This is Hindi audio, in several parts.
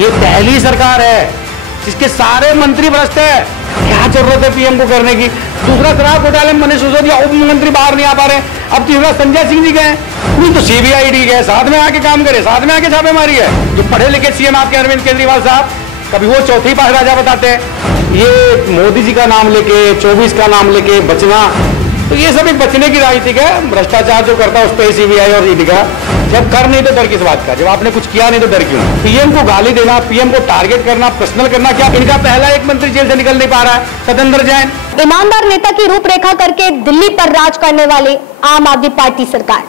ये पहली सरकार है जिसके सारे मंत्री भ्रष्ट है। क्या जरूरत है पीएम को करने की? दूसरा शराब घोटाले में मनीष सिसोदिया उप मुख्यमंत्री बाहर नहीं आ पा रहे, अब तीसरा संजय सिंह जी गए, नहीं तो सीबीआई गए, साथ में आके काम करे, साथ में आके छापेमारी है। जो पढ़े लिखे सीएम आपके अरविंद केजरीवाल साहब, कभी वो चौथी पास राजा बताते हैं। ये मोदी जी का नाम लेके 24 का नाम लेके बचना, तो ये सब एक बचने की राजनीति है। भ्रष्टाचार जो करता है उस पर सीबीआई और ईडी का, जब कर नहीं तो डर किस बात का? जब आपने कुछ किया नहीं तो डर क्यों? पीएम को गाली देना, पीएम को टारगेट करना, पर्सनल करना, क्या इनका पहला एक मंत्री जेल से निकल नहीं पा रहा है, सत्येंद्र जैन। ईमानदार नेता की रूपरेखा करके दिल्ली पर राज करने वाली आम आदमी पार्टी सरकार,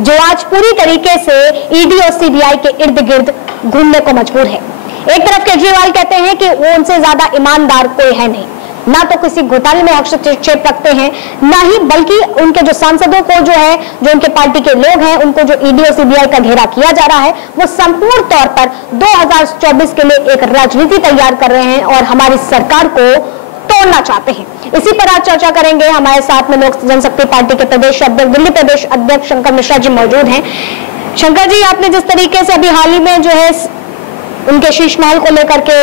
जो आज पूरी तरीके से ईडी और सीबीआई के इर्द गिर्द घूमने को मजबूर है। एक तरफ केजरीवाल कहते हैं कि वो उनसे ज्यादा ईमानदार कोई है नहीं, ना तो किसी घोटाले में हस्तक्षेप रखते हैं, ना ही बल्कि उनके जो सांसदों को जो है, जो उनके पार्टी के लोग हैं, उनको जो ईडी और सीबीआई का घेरा किया जा रहा है, वो संपूर्ण तौर पर 2024 के लिए एक राजनीति तैयार कर रहे हैं और हमारी सरकार को तोड़ना चाहते हैं। इसी पर आज चर्चा करेंगे। हमारे साथ में लोक जनशक्ति पार्टी के प्रदेश अध्यक्ष, दिल्ली प्रदेश अध्यक्ष शंकर मिश्रा जी मौजूद हैं। शंकर जी, आपने जिस तरीके से अभी हाल ही में जो है उनके शीश महल को लेकर के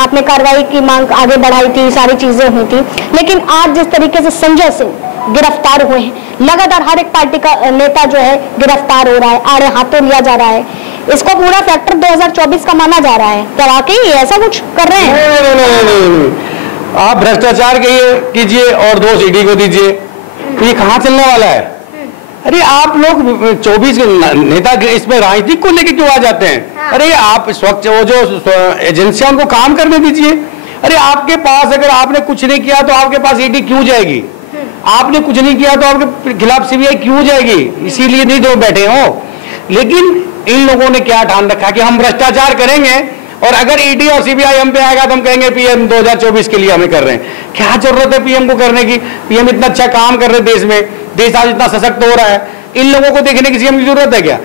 आपने कार्रवाई की मांग आगे बढ़ाई थी, सारी चीजें हुई थी, लेकिन आज जिस तरीके से संजय सिंह गिरफ्तार हुए हैं, लगातार हर एक पार्टी का नेता जो है गिरफ्तार हो रहा है, आड़े हाथों लिया जा रहा है, इसको पूरा फैक्टर 2024 का माना जा रहा है। क्या वाकई ऐसा कुछ कर रहे हैं? नहीं। आप भ्रष्टाचार कीजिए और दोष ईडी को दीजिए, तो ये कहाँ चलने वाला है? अरे आप लोग 24 नेता इसमें राजनीति को लेके क्यों आ जाते हैं? हाँ। अरे आप इस वक्त वो जो एजेंसियां उनको काम करने दीजिए। अरे आपके पास अगर आपने कुछ नहीं किया तो आपके पास ईडी क्यों जाएगी? आपने कुछ नहीं किया तो आपके खिलाफ सीबीआई क्यों जाएगी? इसीलिए नहीं तो बैठे हो। लेकिन इन लोगों ने क्या ठान रखा कि हम भ्रष्टाचार करेंगे और अगर ईडी और सीबीआई हम पे आएगा तो हम कहेंगे पीएम 2024 के लिए हमें कर रहे हैं। क्या जरूरत है पीएम को करने की? पीएम इतना अच्छा काम कर रहे देश में, देश आज इतना सशक्त हो रहा है, इन लोगों को देखने की सीएम की जरूरत है क्या?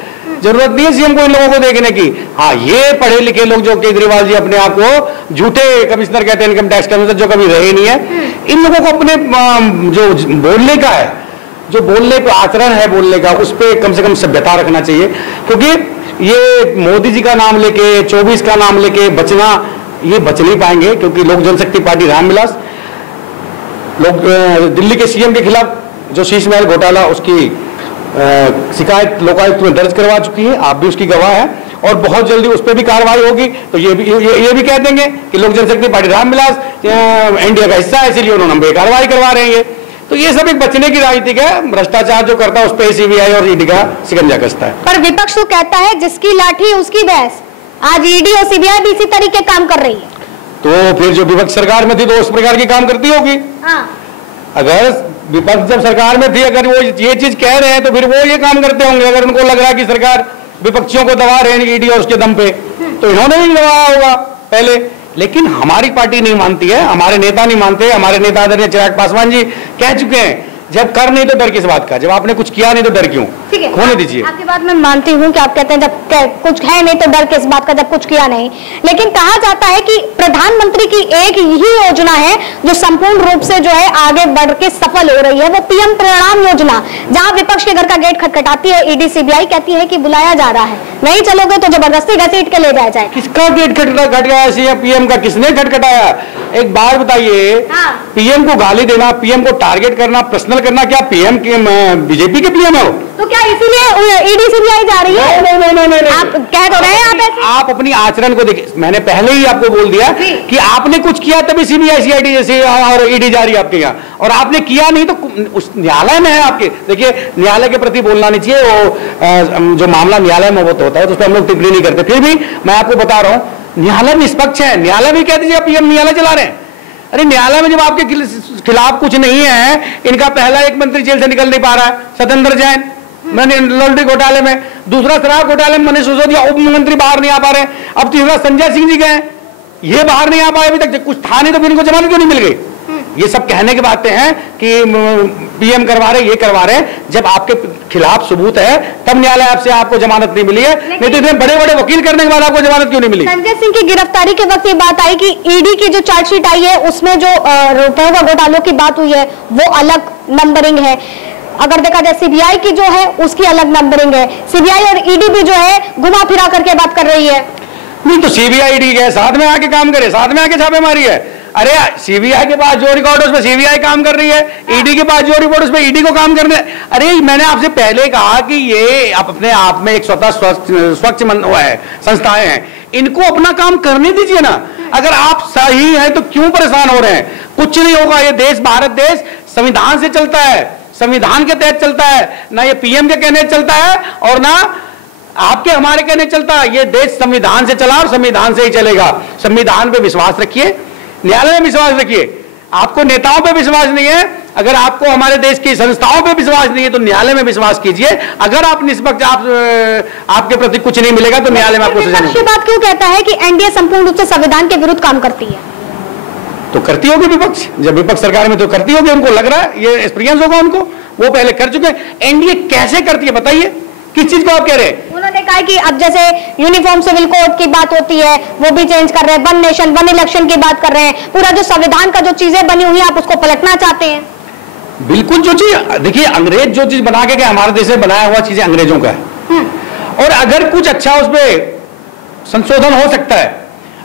जरूरत नहीं है सीएम को इन लोगों को देखने की। हाँ, ये पढ़े लिखे लोग जो केजरीवाल जी अपने आप को झूठे कमिश्नर कहते हैं, इनकम टैक्स कमिश्नर, जो कभी रहे नहीं है, इन लोगों को अपने जो बोलने का है, जो बोलने का आचरण है बोलने का, उस पर कम से कम सभ्यता रखना चाहिए। क्योंकि ये मोदी जी का नाम लेके 24 का नाम लेके बचना, ये बच नहीं पाएंगे। क्योंकि लोक जनशक्ति पार्टी रामविलास लोग दिल्ली के सीएम के खिलाफ जो शीश महल घोटाला, उसकी शिकायत लोकायुक्त में दर्ज करवा चुकी है, आप भी उसकी गवाह है, और बहुत जल्दी उस पर भी कार्रवाई होगी। तो ये भी कह देंगे कि लोक जनशक्ति पार्टी रामविलास इंडिया का हिस्सा है, इसलिए उन्होंने कार्रवाई करवा रहे हैं। तो ये सब एक बचने की राजनीति है। भ्रष्टाचार जो करता है उस पर सीबीआई और ईडी का शिकंजा कसता है। पर विपक्ष तो कहता है जिसकी लाठी उसकी भैंस। आज ईडी और सीबीआई भी इसी तरीके काम कर रही है। तो फिर जो विपक्ष सरकार में थी तो उस प्रकार की काम करती होगी। हाँ। अगर विपक्ष जब सरकार में थी, अगर वो ये चीज कह रहे हैं तो फिर वो ये काम करते होंगे। अगर उनको लग रहा है कि सरकार विपक्षियों को दबा रहे हैं ईडी और उसके दम पे, तो इन्होंने भी दबाया होगा पहले। लेकिन हमारी पार्टी नहीं मानती है, हमारे नेता नहीं मानते। हमारे नेता आदरणीय चिराग पासवान जी कह चुके हैं, जब कर नहीं तो डर किस बात का? जब आपने कुछ किया नहीं तो डर क्यों? ठीक है, होने दीजिए। आपकी बात मैं मानती हूँ कि आप कहते हैं जब कुछ है नहीं तो डर किस बात का, जब कुछ किया नहीं। लेकिन कहा जाता है कि प्रधानमंत्री की एक ही योजना है जो संपूर्ण रूप से जो है आगे बढ़ के सफल हो रही है, वो पीएम परिणाम योजना, जहाँ विपक्ष के घर का गेट खटखटाती है ईडी सीबीआई, कहती है कि बुलाया जा रहा है, नहीं चलोगे तो जबरदस्ती घसीट के ले जाया जाए। किसका गेट खटखटाया? पीएम का किसने खटखटाया? एक बात बताइए। हाँ। पीएम को गाली देना, पीएम को टारगेट करना, पर्सनल करना, क्या पीएम के बीजेपी के पीएम है वो? तो क्या इसीलिए ईडी सीबीआई जा रही है? नहीं। आप कह तो रहे हैं आप ऐसे? आप अपनी आचरण को देखिए। मैंने पहले ही आपको बोल दिया कि आपने कुछ किया तभी सीबीआई सीआईडी जैसे और ईडी जा रही है आपके यहाँ, और आपने किया नहीं तो उस न्यायालय में है आपके। देखिए, न्यायालय के प्रति बोलना नहीं चाहिए, वो जो मामला न्यायालय में होता है तो उस पर हम लोग टिप्पणी नहीं करते। फिर भी मैं आपको बता रहा हूँ, न्यायालय निष्पक्ष है। न्यायालय भी कह दीजिए पीएम न्यायालय चला रहे हैं। अरे न्यायालय में जब आपके खिलाफ कुछ नहीं है, इनका पहला एक मंत्री जेल से निकल नहीं पा रहा है, सत्येंद्र जैन, मैंने लॉटरी घोटाले में, दूसरा शराब घोटाले में मनीष सिसोदिया उप मुख्यमंत्री बाहर नहीं आ पा रहे, अब तीसरा संजय सिंह जी गए, ये बाहर नहीं आ पाए अभी तक। कुछ था नहीं तो फिर इनको जमानत क्यों नहीं मिल गई? ये सब कहने की बातें हैं कि पीएम करवा रहे, ये करवा रहे। जब आपके खिलाफ सबूत है तब न्यायालय आपसे आपको जमानत नहीं मिली है, नहीं तो इतने बड़े बड़े वकील करने के बाद आपको जमानत क्यों नहीं मिली? संजय सिंह की गिरफ्तारी के वक्त ये बात आई कि ईडी की जो चार्जशीट आई है उसमें जो रुपयों का घोटालों की बात हुई है वो अलग नंबरिंग है। अगर देखा जाए सीबीआई की जो है उसकी अलग नंबरिंग है। सीबीआई और ईडी भी जो है घुमा फिरा करके बात कर रही है। नहीं तो सीबीआई ईडी गए, साथ में आके काम करे, साथ में आके छापेमारी है। अरे सीबीआई के पास जो रिकॉर्ड है उसमें सीबीआई काम कर रही है, ईडी के पास जो रिपोर्ट उसमें ईडी को काम करने। अरे मैंने आपसे पहले कहा कि ये अपने आप में एक स्वतः स्वच्छ संस्थाएं हैं, इनको अपना काम करने दीजिए ना। अगर आप सही हैं तो क्यों परेशान हो रहे हैं? कुछ नहीं होगा। ये देश, भारत देश संविधान से चलता है, संविधान के तहत चलता है, ना ये पीएम के कहने चलता है और ना आपके हमारे कहने चलता है। ये देश संविधान से चला और संविधान से ही चलेगा। संविधान पे विश्वास रखिए, न्यायालय में विश्वास रखिए। आपको नेताओं पे विश्वास नहीं है, अगर आपको हमारे देश की संस्थाओं पे विश्वास नहीं है तो न्यायालय में विश्वास कीजिए। अगर आप निष्पक्ष, आपके प्रति कुछ नहीं मिलेगा तो न्यायालय में आपको सजा मिलेगी। बात क्यों कहता है कि एनडीए संपूर्ण रूप से संविधान के विरुद्ध काम करती है? तो करती होगी विपक्ष, जब विपक्ष सरकार में तो करती होगी, उनको लग रहा है, ये एक्सपीरियंस होगा उनको, वो पहले कर चुके हैं। एनडीए कैसे करती है बताइए, किस चीज को आप कह रहे हैं? उन्होंने कहा कि अब जैसे यूनिफॉर्म सिविल कोड की बात होती है वो भी चेंज कर रहे हैं, वन नेशन वन इलेक्शन की बात कर रहे हैं, पूरा जो संविधान का जो चीजें बनी हुई है आप उसको पलटना चाहते हैं। बिल्कुल, जो चीज देखिए, अंग्रेज जो चीज बना के गए, हमारे देश में बनाया हुआ चीजें अंग्रेजों का है। और अगर कुछ अच्छा उसमें संशोधन हो सकता है,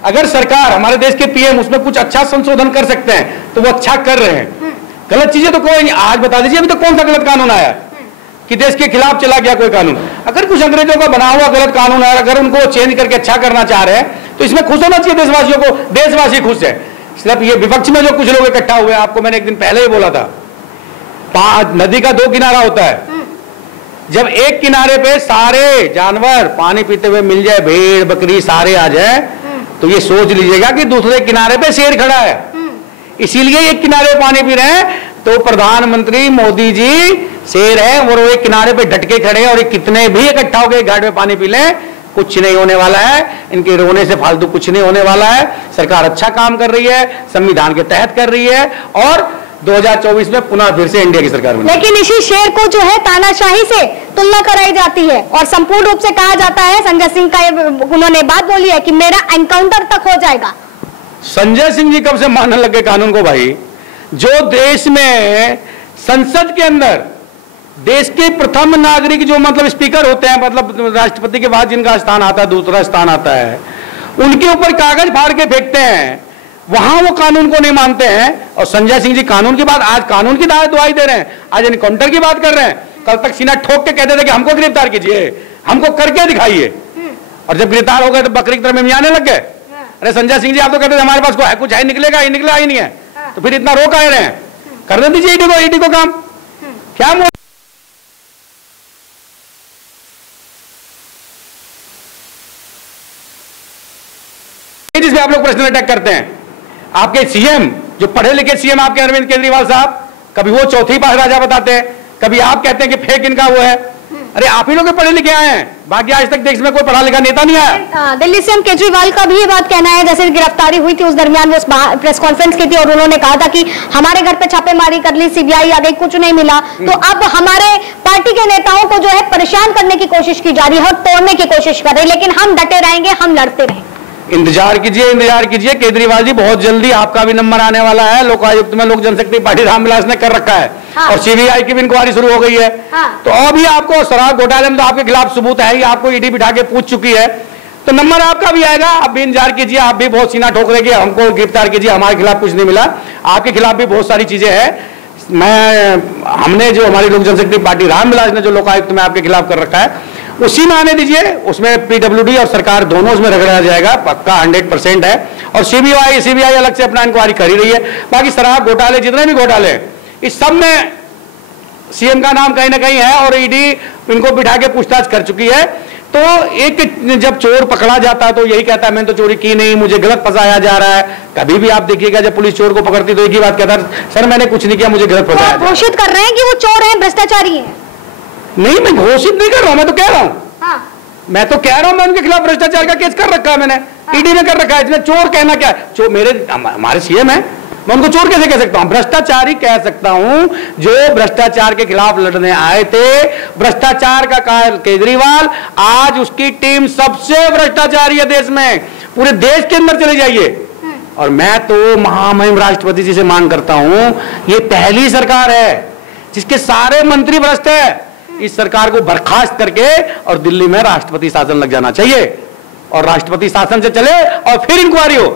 अगर सरकार, हमारे देश के पीएम उसमें कुछ अच्छा संशोधन कर सकते हैं तो वो अच्छा कर रहे हैं। गलत चीजें तो कोई नहीं। आज बता दीजिए अभी तो कौन सा गलत कानून आया कि देश के खिलाफ चला गया कोई कानून? अगर कुछ अंग्रेजों का बना हुआ गलत कानून है, अगर उनको चेंज करके अच्छा करना चाह रहे हैं तो इसमें खुश होना चाहिए देशवासियों को। देशवासी खुश है। सिर्फ ये विपक्ष में जो कुछ लोग इकट्ठा हुए, आपको मैंने एक दिन पहले ही बोला था, नदी का दो किनारा होता है। जब एक किनारे पे सारे जानवर पानी पीते हुए मिल जाए, भेड़ बकरी सारे आ जाए, तो ये सोच लीजिएगा कि दूसरे किनारे पे शेर खड़ा है। इसीलिए एक किनारे पानी पी रहे हैं। तो प्रधानमंत्री मोदी जी शेर है और वो एक किनारे पे डट के खड़े हैं, और ये कितने भी इकट्ठा हो गए घाट में पानी पी लें, कुछ नहीं होने वाला है। इनके रोने से फालतू कुछ नहीं होने वाला है। सरकार अच्छा काम कर रही है, संविधान के तहत कर रही है, और 2024 में पुनः फिर से इंडिया की सरकार बनी। लेकिन इसी शेर को जो है तानाशाही से तुलना कराई जाती है और संपूर्ण रूप से कहा जाता है, संजय सिंह का उन्होंने बात बोली है कि मेरा एनकाउंटर तक हो जाएगा। संजय सिंह जी कब से मानने लगे कानून को भाई? जो देश में संसद के अंदर देश के प्रथम नागरिक जो मतलब स्पीकर होते हैं, मतलब राष्ट्रपति के बाद जिनका स्थान आता है, दूसरा स्थान आता है, उनके ऊपर कागज फाड़ के फेंकते हैं, वहां वो कानून को नहीं मानते हैं। और संजय सिंह जी कानून की बात, आज कानून की दुहाई दे रहे हैं, आज एनकाउंटर की बात कर रहे हैं। कल तक सीना ठोक के कहते थे कि हमको गिरफ्तार कीजिए, हमको करके दिखाइए, और जब गिरफ्तार हो गए तो बकरी की तरह मियाने लग गए। अरे संजय सिंह जी आप तो कहते थे हमारे पास को है, कुछ है, निकलेगा ही, निकला ही नहीं है, तो फिर इतना रोक आए रहे हैं। करने दीजिए ईडी को काम। क्या जिसमें आप लोग पर्सनल अटैक करते हैं? आपके सीएम, जो पढ़े लिखे सीएम आपके अरविंद केजरीवाल साहब, कभी वो चौथी राजा बताते हैं, कभी आप कहते हैं कि फेक इनका वो है। अरे आप ही लोग पढ़े लिखे आए हैं, बाकी आज तक देश में कोई पढ़ा लिखा नेता नहीं आया। दिल्ली सीएम केजरीवाल का भी ये बात कहना है, जैसे गिरफ्तारी हुई थी उस दरमियान वो प्रेस कॉन्फ्रेंस की थी और उन्होंने कहा था कि हमारे घर पे छापेमारी कर ली, सीबीआई आ गई, कुछ नहीं मिला, तो अब हमारे पार्टी के नेताओं को जो है परेशान करने की कोशिश की जा रही है और तोड़ने की कोशिश कर रहे हैं, लेकिन हम डटे रहेंगे, हम लड़ते रहेंगे। इंतजार कीजिए केजरीवाल जी, बहुत जल्दी आपका भी नंबर आने वाला है। लोकायुक्त में लोक जनशक्ति पार्टी रामविलास ने कर रखा है। हाँ। और सीबीआई की भी इंक्वायरी शुरू हो गई है। हाँ। तो अभी आपको शराब घोटाले में तो आपके खिलाफ सबूत है ही, आपको ईडी बिठा के पूछ चुकी है, तो नंबर आपका भी आएगा। आप भी इंतजार कीजिए, आप भी बहुत सीना ठोक रहे कि हमको गिरफ्तार कीजिए, हमारे खिलाफ कुछ नहीं मिला। आपके खिलाफ भी बहुत सारी चीजें हैं। हमने जो हमारी लोक जनशक्ति पार्टी रामविलास ने जो लोकायुक्त में आपके खिलाफ कर रखा है, उसी में आने दीजिए। उसमें पीडब्ल्यूडी और सरकार दोनों उसमें रगड़ा जाएगा, पक्का 100% है। और सीबीआई अलग से अपना इंक्वायरी कर ही रही है। बाकी शराब घोटाले, जितने भी घोटाले, इस सब में सीएम का नाम कहीं ना कहीं है और ईडी इनको बिठा के पूछताछ कर चुकी है। तो एक जब चोर पकड़ा जाता है तो यही कहता है मैंने तो चोरी की नहीं, मुझे गलत फंसाया जा रहा है। कभी भी आप देखिएगा जब पुलिस चोर को पकड़ती तो एक ही बात कहता है, सर मैंने कुछ नहीं किया, मुझे गलत फंसाया। घोषित कर रहे हैं कि वो चोर है, भ्रष्टाचारी है। नहीं, मैं घोषित नहीं कर रहा हूं, मैं तो कह रहा हूं। हाँ। मैं तो कह रहा हूं, मैं उनके खिलाफ भ्रष्टाचार का केस कर रखा है मैंने। हाँ। ईडी में कर रखा है। इसमें चोर कहना क्या है? चोर हमारे सीएम है, मैं उनको चोर कैसे कह सकता हूं? भ्रष्टाचारी कह सकता हूं, जो भ्रष्टाचार के खिलाफ लड़ने आए थे। भ्रष्टाचार का कारण केजरीवाल, आज उसकी टीम सबसे भ्रष्टाचारी है देश में, पूरे देश के अंदर चले जाइए। और मैं तो महामहिम राष्ट्रपति जी से मांग करता हूं, ये पहली सरकार है जिसके सारे मंत्री भ्रष्ट है। इस सरकार को बर्खास्त करके और दिल्ली में राष्ट्रपति शासन लग जाना चाहिए। और राष्ट्रपति शासन से चले और फिर इंक्वायरी हो,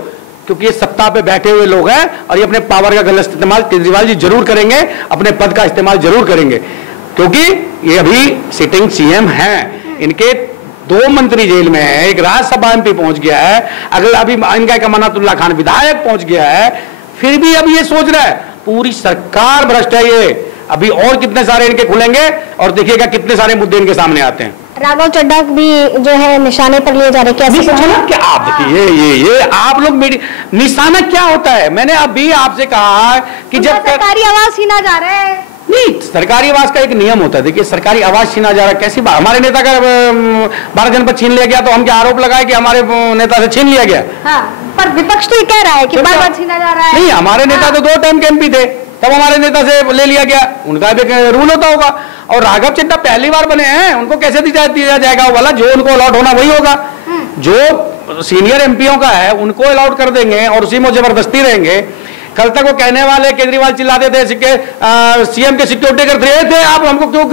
क्योंकि ये सत्ता पे बैठे हुए लोग हैं और ये अपने पावर का गलत इस्तेमाल केजरीवाल जी जरूर करेंगे, अपने पद का इस्तेमाल जरूर करेंगे, क्योंकि ये अभी सिटिंग सीएम हैं। इनके 2 मंत्री जेल में है, एक राज्यसभा एमपी पहुंच गया है, अगर अभी इनका एक अमानतुल्लाह खान विधायक पहुंच गया है, फिर भी अब ये सोच रहा है पूरी सरकार भ्रष्ट है। ये अभी और कितने सारे इनके खुलेंगे और देखिएगा कितने सारे मुद्दे इनके सामने आते हैं। राघव चड्ढा भी जो है निशाने पर लिए जा रहे, कैसे निशाना क्या? आप देखिए ये आप लोग निशाना क्या होता है? मैंने अभी आपसे कहा कि जब सरकारी आवाज छीना जा रहा है, नहीं, सरकारी आवाज का एक नियम होता है। देखिए सरकारी आवाज छीना जा रहा है, कैसी बात? हमारे नेता का 12 जनपद छीन लिया गया तो हम क्या आरोप लगाए कि हमारे नेता से छीन लिया गया? हाँ, पर विपक्ष तो ये कह रहा है कि बार-बार छीना जा रहा है। नहीं, हमारे नेता तो 2 टाइम के एमपी थे, तब हमारे नेता से ले लिया गया, उनका भी रूल होता होगा। और राघव चड्ढा पहली बार बने हैं, उनको कैसे दिया जाएगा वाला? जो उनको अलॉट होना वही होगा। जो सीनियर एमपीओं का है उनको अलॉट कर देंगे और उसी में जबरदस्ती रहेंगे। कल तक वो कहने वाले केजरीवाल चिल्लाते थे सीएम के सिक्योरिटी कर थे, आप हमको क्यों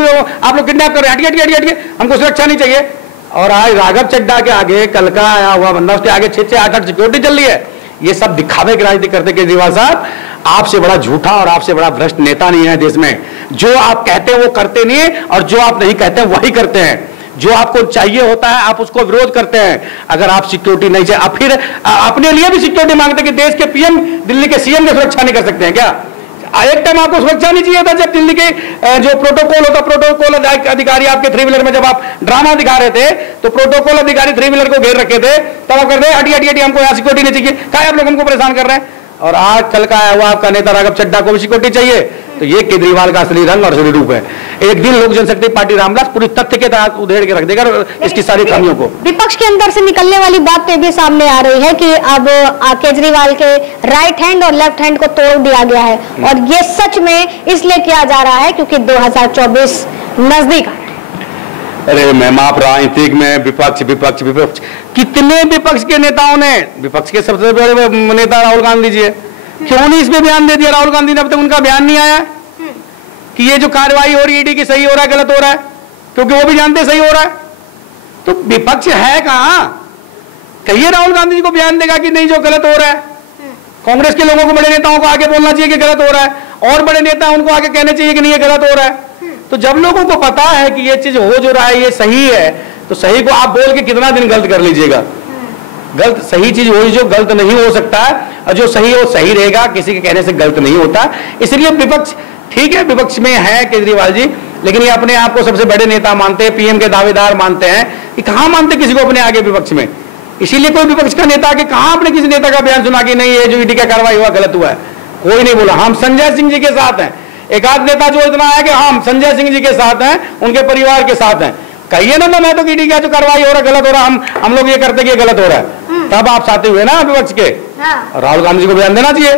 आप लोग किडनैप कर रहे हैं, हटिए, हमको सुरक्षा नहीं चाहिए। और आज राघव चड्ढा के आगे, कल का आया हुआ बंदा, उसके आगे 6-8 सिक्योरिटी चल रही है। ये सब दिखावे की राजनीति करते केजरीवाल साहब। आपसे बड़ा झूठा और आपसे बड़ा भ्रष्ट नेता नहीं है देश में। जो आप कहते हैं वो करते नहीं है और जो आप नहीं कहते हैं वही करते हैं। जो आपको चाहिए होता है आप उसको विरोध करते हैं। अगर आप सिक्योरिटी नहीं चाहिए, आप फिर अपने लिए भी सिक्योरिटी मांगते हैं कि देश के पीएम दिल्ली के सीएम की सुरक्षा नहीं कर सकते हैं क्या? एक टाइम आपको सुरक्षा नहीं चाहिए था जब दिल्ली के जो प्रोटोकॉल होता, प्रोटोकॉल अधिकारी आपके 3 व्हीलर में जब आप ड्रामा दिखा रहे थे तो प्रोटोकॉल अधिकारी 3 व्हीलर को घेर रखे थे, तब आप कर रहे हटी हमको यहाँ सिक्योरिटी नहीं चाहिए। क्या आप लोग हमको परेशान कर रहे हैं? और आज कल का आया हुआ आपका नेता राघव चड्ढा को भी सिक्योरिटी चाहिए। तो ये केजरीवाल का असली रंग और असली रूप है। एक दिन लोक जनशक्ति पार्टी रामदास पूरी तथ्य के तहत उधेड़ के रख देगा इसकी सारी खामियों को। विपक्ष के अंदर से निकलने वाली बात तो भी सामने आ रही है कि अब केजरीवाल के राइट हैंड और लेफ्ट हैंड को तोड़ दिया गया है, और ये सच में इसलिए किया जा रहा है क्योंकि 2024 नजदीक आ रहा है। अरे मैम, आप राजनीतिक में विपक्ष कितने विपक्ष के नेताओं ने, विपक्ष के सबसे बड़े नेता राहुल गांधी जी है, क्यों नहीं इसमें बयान दे दिया राहुल गांधी ने? अब तक उनका बयान नहीं आया कि ये जो कार्रवाई हो रही है ईडी की सही हो रहा है गलत हो रहा है, क्योंकि वो भी जानते सही हो रहा है। तो विपक्ष है कहां? कहिए राहुल गांधी जी को बयान देगा कि नहीं जो गलत हो रहा है। कांग्रेस के लोगों को, बड़े नेताओं को आगे बोलना चाहिए कि गलत हो रहा है, और बड़े नेता उनको आगे कहने चाहिए कि नहीं ये गलत हो रहा है। तो जब लोगों को पता है कि ये चीज हो जो रहा है ये सही है, तो सही को आप बोल के कितना दिन गलत कर लीजिएगा? गलत सही चीज वही जो गलत नहीं हो सकता है, और जो सही हो सही रहेगा, किसी के कहने से गलत नहीं होता। इसलिए विपक्ष ठीक है, विपक्ष में है केजरीवाल जी, लेकिन ये अपने आप को सबसे बड़े नेता मानते हैं, पीएम के दावेदार मानते हैं। कि कहां मानते किसी को अपने आगे विपक्ष में? इसीलिए कोई विपक्ष का नेता के कहां अपने किसी नेता का बयान सुना कि नहीं ये जो ईडी का कार्रवाई हुआ गलत हुआ है? कोई नहीं बोला। हम संजय सिंह जी के साथ हैं। एक आध नेता जो इतना है कि हम संजय सिंह जी के साथ हैं, उनके परिवार के साथ हैं। कहिए ना मैं तो ईडी का जो कार्रवाई हो रहा है गलत हो रहा है, हम लोग ये करते कि ये गलत हो रहा है, तब आप साथी हुए ना विपक्ष के। राहुल गांधी जी को बयान देना चाहिए,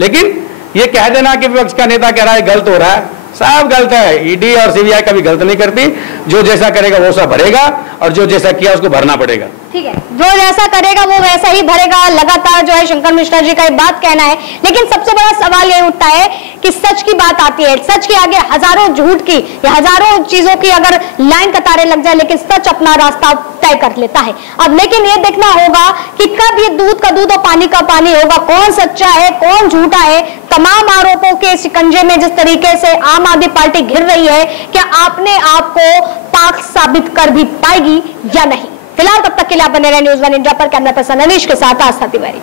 लेकिन ये कह देना कि विपक्ष का नेता कह रहा है गलत हो रहा है, सब गलत है। ईडी और सीबीआई कभी गलत नहीं करती। जो जैसा करेगा वो सब भरेगा, और जो जैसा किया उसको भरना पड़ेगा। ठीक है, जो जैसा करेगा वो वैसा ही भरेगा। लगातार जो है शंकर मिश्रा जी का ये बात कहना है, लेकिन सबसे बड़ा सवाल ये उठता है कि सच की बात आती है, सच के आगे हजारों झूठ की या हजारों चीजों की अगर लाइन कतारें लग जाए, लेकिन सच अपना रास्ता तय कर लेता है। अब लेकिन ये देखना होगा कि कब ये दूध का दूध और पानी का पानी होगा, कौन सच्चा है कौन झूठा है। तमाम आरोपों के शिकंजे में जिस तरीके से आम आदमी पार्टी घिर रही है, क्या अपने आप को पाक साबित कर भी पाएगी या नहीं? फिलहाल तब तक के लिए आप बने रहे न्यूज़ 1 इंडिया पर। कैमरा पर्सन अनीश के साथ आस्था तिवारी।